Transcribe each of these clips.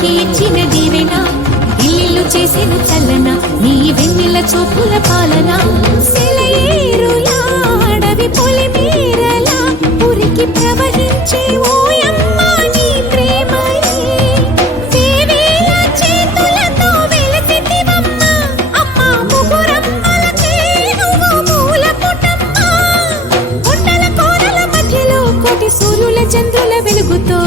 మనకి ఇచ్చిన దీవెన ఇల్లు చేసిన చల్లన నీ వెన్నెల చూపుల పాలన సెలయేరులా అడవి పొలిమేరలా ఉరికి ప్రవహించే ఓయమ్మ నీ ప్రేమయే దేవేల చేతులతో వెలసితివమ్మ అమ్మ ముగురమ్మలకే నువ్వు మూల పుటమ్మ కొండల కోరల మధ్యలో కోటి సూర్యుల చంద్రుల వెలుగుతో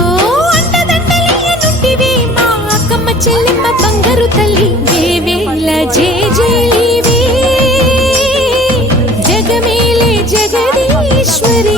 చెల్లెమ్మ బంగారు తల్లి దేవేల జేజేలివే జగమేలే జగదీశ్వరి